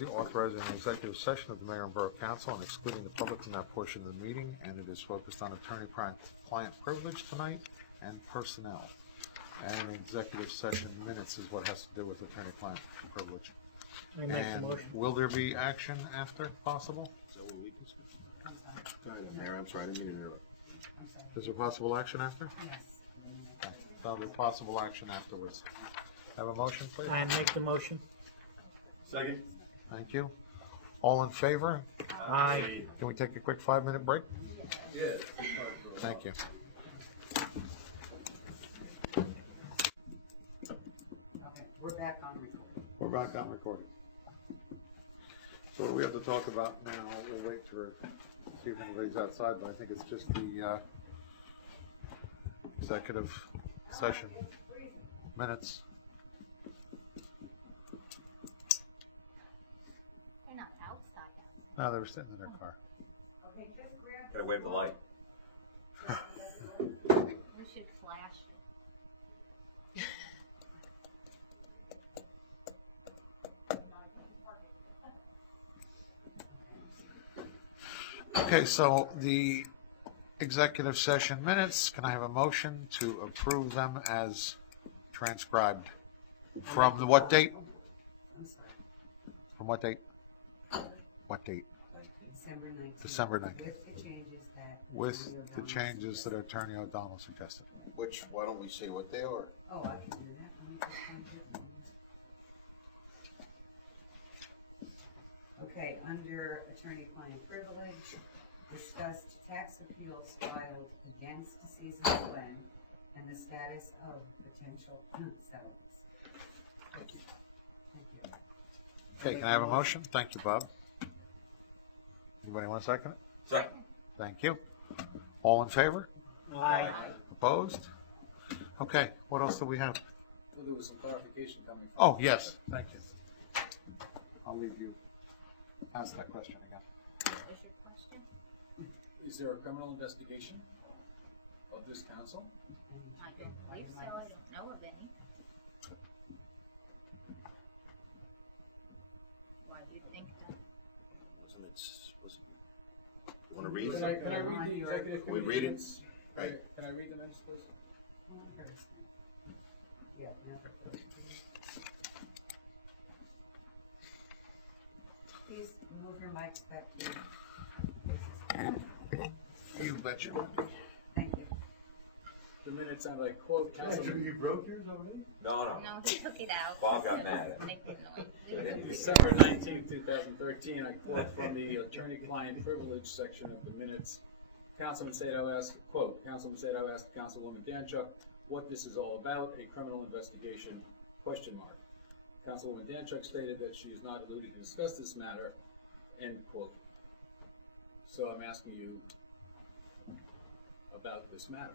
Authorizing an executive session of the Mayor and Borough Council and excluding the public from that portion of the meeting, and it is focused on attorney-client privilege tonight and personnel. And executive session minutes is what has to do with attorney-client privilege. I make the And motion. will there be action after possible? Is that what we discussed? I'm sorry. Go ahead, Mayor, I'm sorry, I didn't mean to interrupt. I'm sorry. Is there possible action after? Yes. There'll be possible action afterwards. Have a motion, please? I make the motion. Second. Thank you. All in favor? Aye. Can we take a quick 5-minute break? Yeah. Thank you. Okay, we're back on recording. We're back on recording. So what do we have to talk about now? We'll wait for, see if anybody's outside, but I think it's just the executive session minutes. They're not outside. No, they were sitting in their car. Okay, just grab. Gotta wave the light. We should flash it. Okay, so the executive session minutes, can I have a motion to approve them as transcribed? From the what date? I'm sorry. From what date? What date? December 19th. December 19th. With the changes that. With Attorney the O'Donnell changes that suggested. Attorney O'Donnell suggested. Which, why don't we say what they are? Oh, I can do that. Let me just find it. Okay, under attorney-client privilege, discussed tax appeals filed against Seasons Glen and the status of potential settlements. Thank you. Thank you. Okay, can I have a motion? Thank you, Bob. Anybody want to second it? Second. Thank you. All in favor? Aye. Opposed? Okay, what else do we have? Well, there was some clarification coming from. Oh, yes, thank you. I'll leave you ask that question again. What was your question? Is there a criminal investigation of this council? I don't believe so. I don't know of any. Why do you think that? Wasn't it, you wanna read Can I something? read the executive Can we committee read it? minutes? Right. Can I read the minutes, please? One person. Yeah, never. Please move your mics back to you. You betcha. Thank you. The minutes sound like, quote, Councilman, You broke yours already? No, no. No, he took it out. Bob got mad. Making noise. December 19th, 2013, I quote from the attorney-client privilege section of the minutes. Councilman Sato asked, quote, Councilman Sato asked Councilwoman Danchuk what this is all about, a criminal investigation, question mark. Councilwoman Danchuk stated that she is not at liberty to discuss this matter, end quote. So I'm asking you about this matter.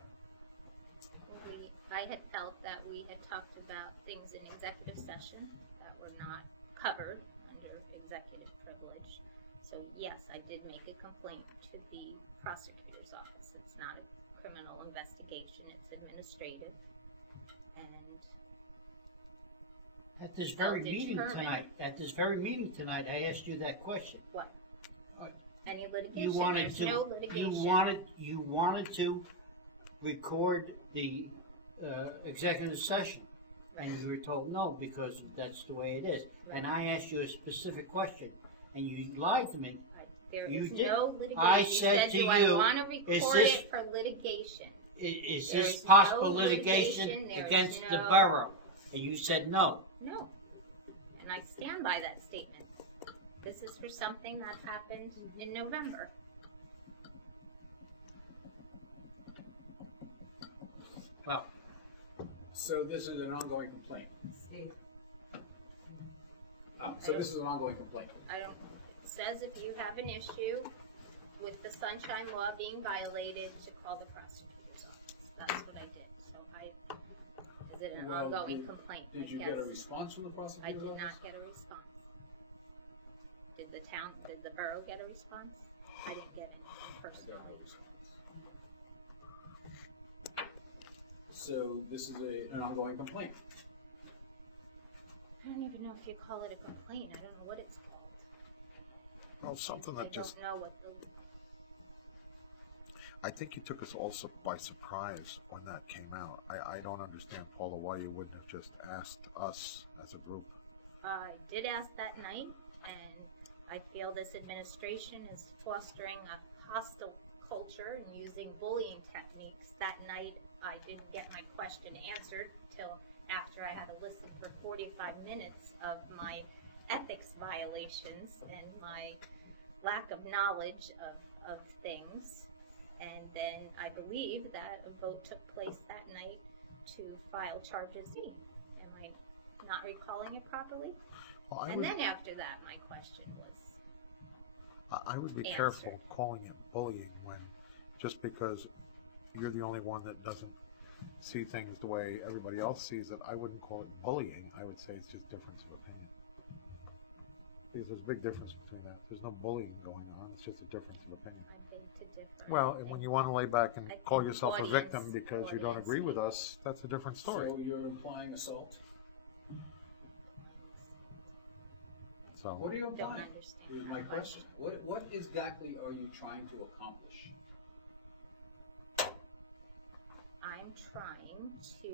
I had felt that we had talked about things in executive session that were not covered under executive privilege. So yes, I did make a complaint to the prosecutor's office. It's not a criminal investigation, it's administrative. And At this very They'll meeting determine. tonight, I asked you that question. what? Any You litigation? wanted There's to, no litigation. you wanted to record the executive session, and you were told no because that's the way it is. And I asked you a specific question, and you lied to me. There You is did. no litigation. I You said to do I you, want to is record this- it for litigation? Is There this is possible no litigation litigation, there is against the no- borough? And you said no. No. And I stand by that statement. This is for something that happened in November. Well, So this is an ongoing complaint. Steve. So this is an ongoing complaint. I don't, it says if you have an issue with the sunshine law being violated, to call the prosecutor's office. That's what I did. So is it an Well, ongoing complaint? Did you get a response from the I prosecutor's did office? not get a response. Did the borough get a response? I didn't get anything I got no personally. response. So this is an ongoing complaint. I don't even know if you call it a complaint. I don't know what it's called. Well, something that I just, don't know what the, I think you took us all by surprise when that came out. I don't understand, Paula, why you wouldn't have just asked us as a group. I did ask that night, and I feel this administration is fostering a hostile culture and using bullying techniques. That night, I didn't get my question answered till after I had to listen for 45 minutes of my ethics violations and my lack of knowledge of things. And then I believe that a vote took place that night to file charges. Am I not recalling it properly? Well, And then after that, my question was, I would be answered. careful calling it bullying when, just because you're the only one that doesn't see things the way everybody else sees it, I wouldn't call it bullying. I would say it's just difference of opinion. Because there's a big difference between that. There's no bullying going on. It's just a difference of opinion. I beg to differ. Well, and when you want to lay back and I call think yourself a victim because you don't audience agree with needs- us, that's a different story. So you're implying assault? So, What are you Don't implying? understand Is that my question. What exactly are you trying to accomplish? I'm trying to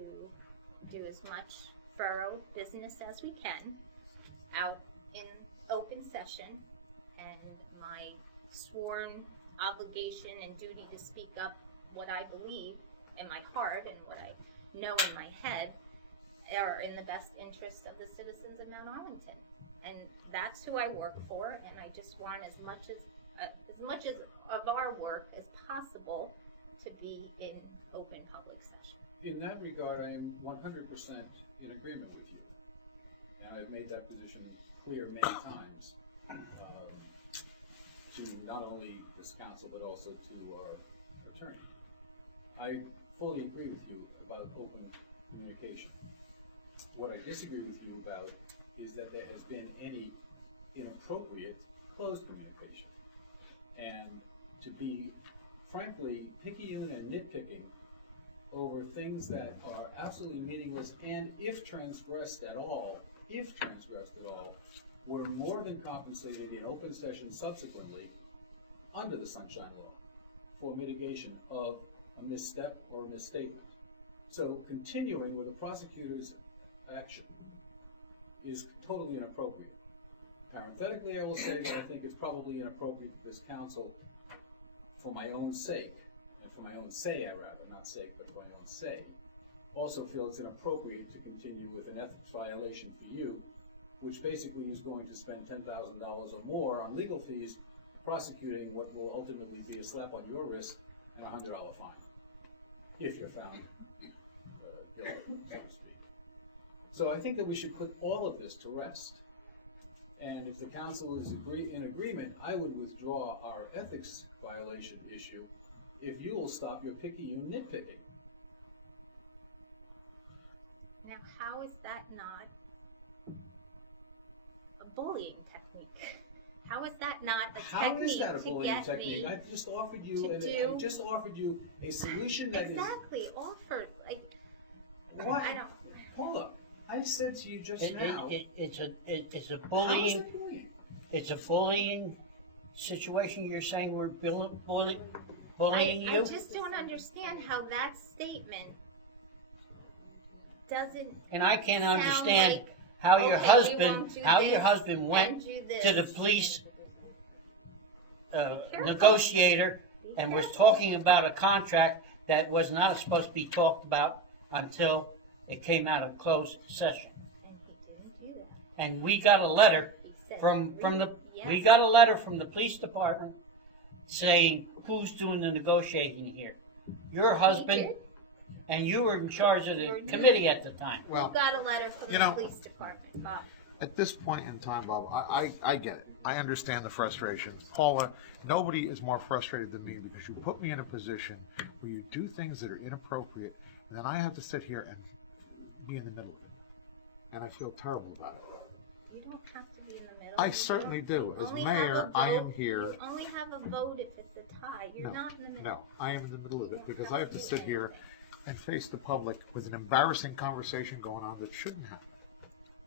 do as much thorough business as we can out in open session, and my sworn obligation and duty to speak up what I believe in my heart and what I know in my head are in the best interest of the citizens of Mount Arlington. And that's who I work for, and I just want as much of our work as possible to be in open public session. In that regard, I am 100% in agreement with you. And I've made that position clear many times to not only this council, but also to our attorney. I fully agree with you about open communication. What I disagree with you about is that there has been any inappropriate closed communication. And to be, frankly, picayune and nitpicking over things that are absolutely meaningless and if transgressed at all, were more than compensated in open session subsequently under the Sunshine Law for mitigation of a misstep or a misstatement. So continuing with the prosecutor's action is totally inappropriate. Parenthetically, I will say that I think it's probably inappropriate that this council, for my own sake, and for my own say, not sake, but for my own say, also feel it's inappropriate to continue with an ethics violation for you, which basically is going to spend $10,000 or more on legal fees prosecuting what will ultimately be a slap on your wrist and a $100 fine, if you're found guilty, so to speak. So I think that we should put all of this to rest. And if the council is in agreement, I would withdraw our ethics violation issue if you will stop your picayune nitpicking. Now, how is that not a bullying technique? How is that not a How is technique that a to bullying get technique? me I just offered you a solution that exactly offered? Like, is what? I don't. Paula, I said to you just now. It's a How is bullying. that bullying? It's a bullying situation. You're saying we're bullying I you, just don't understand how that statement doesn't. and I can't sound understand like, how okay, your we husband won't do this went and do to the this. police careful. negotiator and was careful. talking about a contract that was not supposed to be talked about until it came out of closed session. And he didn't do that. And we got a letter He said from yes. we got a letter from the police department saying who's doing the negotiating here. Your husband, did? and you were in charge of the Or you. committee at the time. well, We got a letter from You the know- police department, Bob. at this point in time, Bob, I get it. I understand the frustrations. Paula, nobody is more frustrated than me because you put me in a position where you do things that are inappropriate, and then I have to sit here and be in the middle of it. And I feel terrible about it. You don't have to be in the middle. I You certainly don't- do. you As only have mayor, a I am vote- here. You only have a vote if it's a tie. You're No, not in the middle. No, I am in the middle of it because I have to sit here and face the public with an embarrassing conversation going on that shouldn't happen.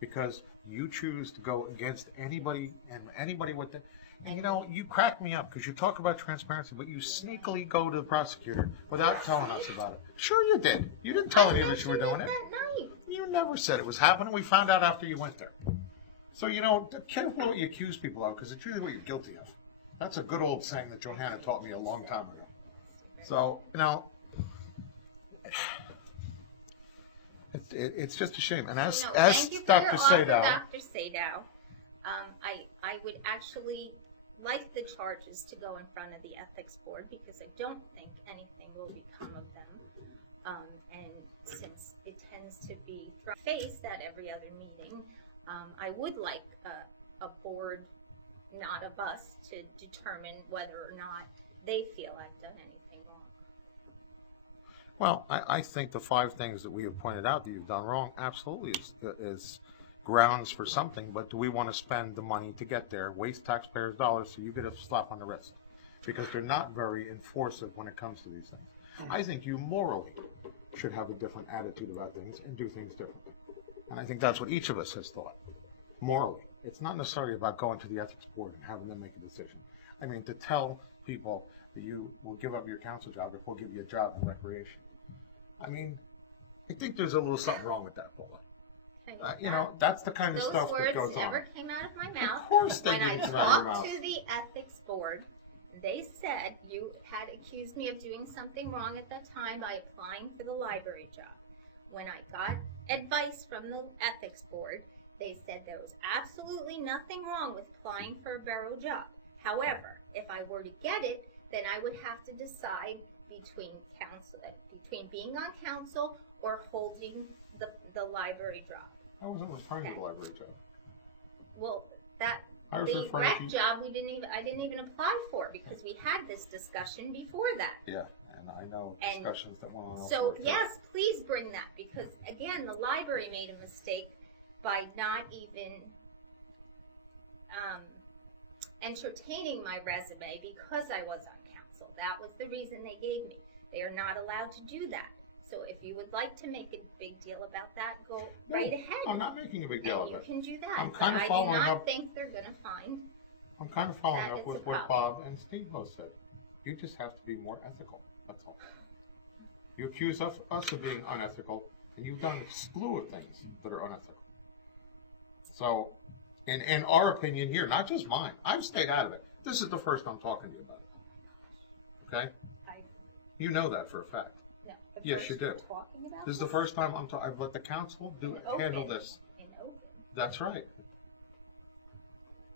Because You choose to go against anybody and anybody with the, and you crack me up because you talk about transparency, but you sneakily go to the prosecutor without telling us about it. Sure you did. You didn't tell any of us you were doing it. That night. You never said it was happening. We found out after you went there. So, careful what you accuse people of because it's usually what you're guilty of. That's a good old saying that Johanna taught me a long time ago. So, it's just a shame. And as thank you for Dr. your offer, Sadow, Dr. Sadow, I would actually like the charges to go in front of the ethics board because I don't think anything will become of them. And since it tends to be faced at every other meeting, I would like a board, not of us, to determine whether or not they feel I've done anything wrong. well, I think the 5 things that we have pointed out that you've done wrong absolutely is grounds for something, but do we want to spend the money to get there, waste taxpayers' dollars so you get a slap on the wrist? Because they're not very enforcive when it comes to these things. I think you morally should have a different attitude about things and do things differently. And I think that's what each of us has thought, morally. It's not necessarily about going to the ethics board and having them make a decision. I mean, to tell people that you will give up your council job if we'll give you a job in recreation. I mean, I think there's a little something wrong with that, Paula. Okay, That's the kind of stuff that those goes words on. never came out of my mouth. Of course they When I didn't come out of your talked mouth. to the ethics board, they said you had accused me of doing something wrong at that time by applying for the library job. When I got advice from the ethics board, they said there was absolutely nothing wrong with applying for a borough job. However, if I were to get it, then I would have to decide between being on council or holding the library job. I wasn't referring to the library job. Well, I was the referring rec to job I didn't even apply for because we had this discussion before that. Yeah, and I know And discussions that went on. So elsewhere, too. yes, please bring that because again, the library made a mistake by not even entertaining my resume because I was on council. That was the reason they gave me. They are not allowed to do that. So if you would like to make a big deal about that, go right ahead. I'm not making a big deal And of you it. can do that. I'm kind of But following I do not up- think they're going to find. I'm kind of following That up is with a what problem. Bob and Steve both said. You just have to be more ethical. That's all. You accuse us of being unethical, and you've done a slew of things that are unethical. So, in our opinion here, not just mine, I've stayed out of it. This is the first I'm talking to you about it. Okay? You know that for a fact. No, the Yes, first you do. we're talking about This is the first time I've let the council handle open. this. In open. That's right.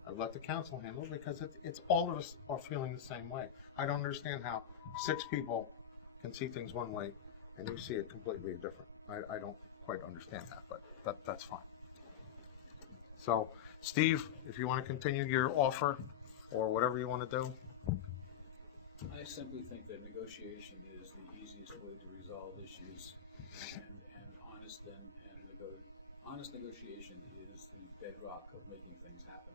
I've let the council handle it because it's all of us are feeling the same way. I don't understand how 6 people can see things one way and you see it completely different. I don't quite understand that, but that's fine. So, Steve, if you want to continue your offer or whatever you want to do. I simply think that negotiation is the easiest way to resolve issues, and honest negotiation is the bedrock of making things happen.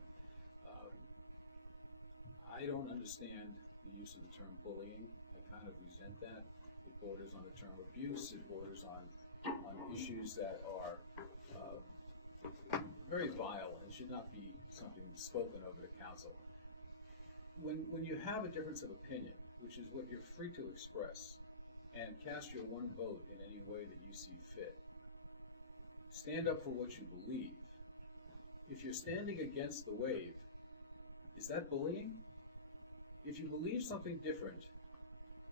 I don't understand the use of the term bullying. I kind of resent that. It borders on the term abuse. It borders on issues that are very vile and should not be something spoken over the council. When you have a difference of opinion, which is what you're free to express, and cast your one vote in any way that you see fit, stand up for what you believe. If you're standing against the wave, is that bullying? If you believe something different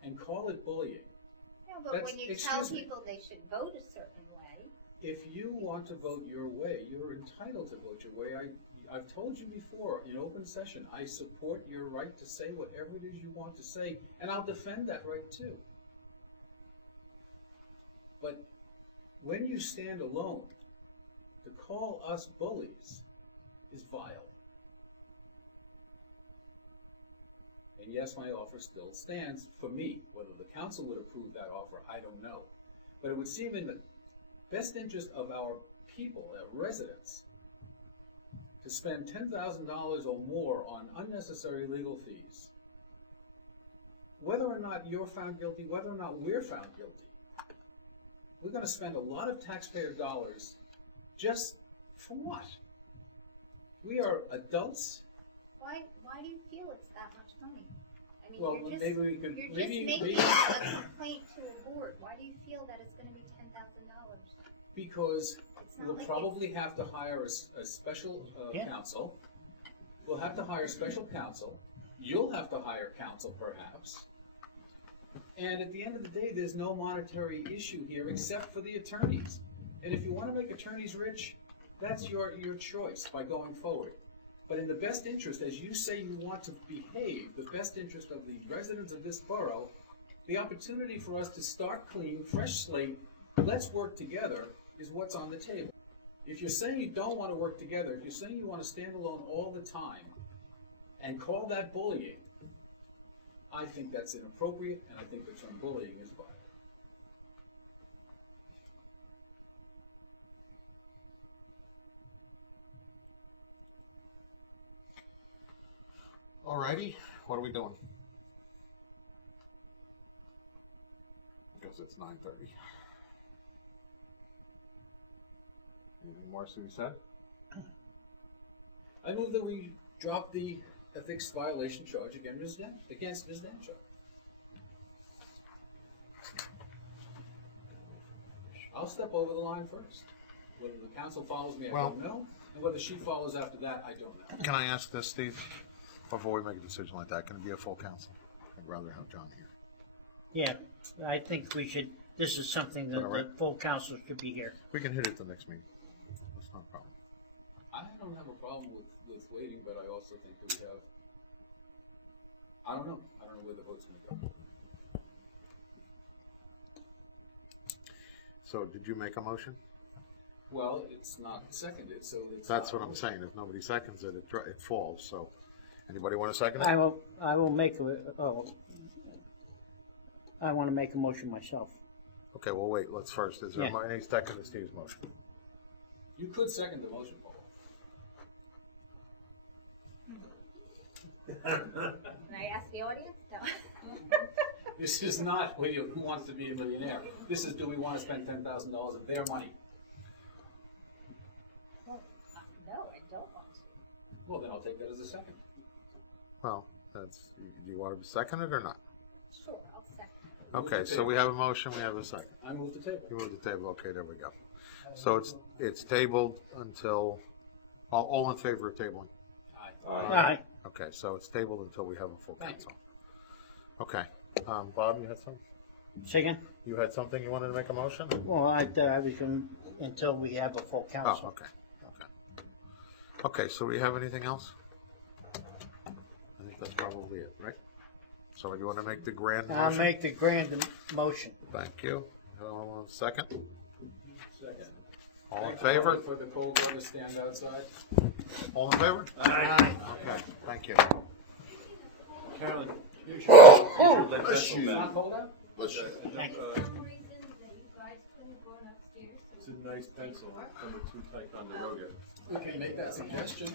and call it bullying, Yeah, but That's- when you tell excuse me. people they should vote a certain way, if you want to vote your way, you're entitled to vote your way. I've told you before in open session, I support your right to say whatever it is you want to say, and I'll defend that right too. But when you stand alone, to call us bullies is vile. And yes, my offer still stands for me. Whether the council would approve that offer, I don't know. But it would seem in the best interest of our people, our residents, to spend $10,000 or more on unnecessary legal fees. Whether or not you're found guilty, whether or not we're found guilty, we're going to spend a lot of taxpayer dollars just for what? We are adults. Why do you feel it's that much money? I mean, Well, you're just, maybe we could, you're just maybe, making a complaint to a board. Why do you feel that it's gonna be $10,000? because It's not we'll like probably have to hire a special Yeah. counsel. We'll have to hire special counsel. You'll have to hire counsel, perhaps. And at the end of the day, there's no monetary issue here except for the attorneys. And if you want to make attorneys rich, that's your choice by going forward. But in the best interest, as you say you want to behave, the best interest of the residents of this borough, the opportunity for us to start clean, fresh slate, let's work together, is what's on the table. If you're saying you don't want to work together, if you're saying you want to stand alone all the time and call that bullying, I think that's inappropriate, and I think the term bullying is vile. Alrighty, what are we doing? Because it's 9:30. Anything more to be said? I move that we drop the ethics violation charge against Ms. Danchuk. I'll step over the line first. Whether the council follows me, I Well- don't know. And whether she follows after that, I don't know. Can I ask this, Steve? Before we make a decision like that, can it be a full council? I'd rather have John here. Yeah, I think we should, this is something that All right. the full council should be here. We can hit it the next meeting. That's not a problem. I don't have a problem with waiting, but I also think that we have, I don't know where the vote's gonna go. So, did you make a motion? Well, it's not seconded, so it's. That's not- what I'm saying. If nobody seconds it, it falls. So, anybody want to second I it? will make I want to make a motion myself. Okay, well, wait. Let's first. Is there Yeah. any second to Steve's motion? You could second the motion, Paul. Can I ask the audience? No. This is not who wants to be a millionaire. This is, do we want to spend $10,000 of their money? Well, no, I don't want to. Well, then I'll take that as a second. Well, that's. Do you want to second it or not? Sure, I'll second. Okay, so we have a motion. We have a second. I move the table. You move the table. Okay, there we go. So it's tabled until. All in favor of tabling? Aye. Aye. Okay, so it's tabled until we have a full Thank council. Okay, Bob, you had something? Second? You had something you wanted to make a motion? Well, I was going, until we have a full Oh, council. okay, okay. Okay, so we have anything else? I think that's probably it, right? So you want to make the grand motion? I'll make the grand motion. Tthank you. Second? Second. All in Thank you, favor? Harvey, for the cold weather stand outside. All in favor? Aye. Okay, thank you. Carolyn, It's let's not cold out? Thank you. For some reason that you guys couldn't go upstairs. It's a nice pencil, number 2 type on the road. We can make that suggestion.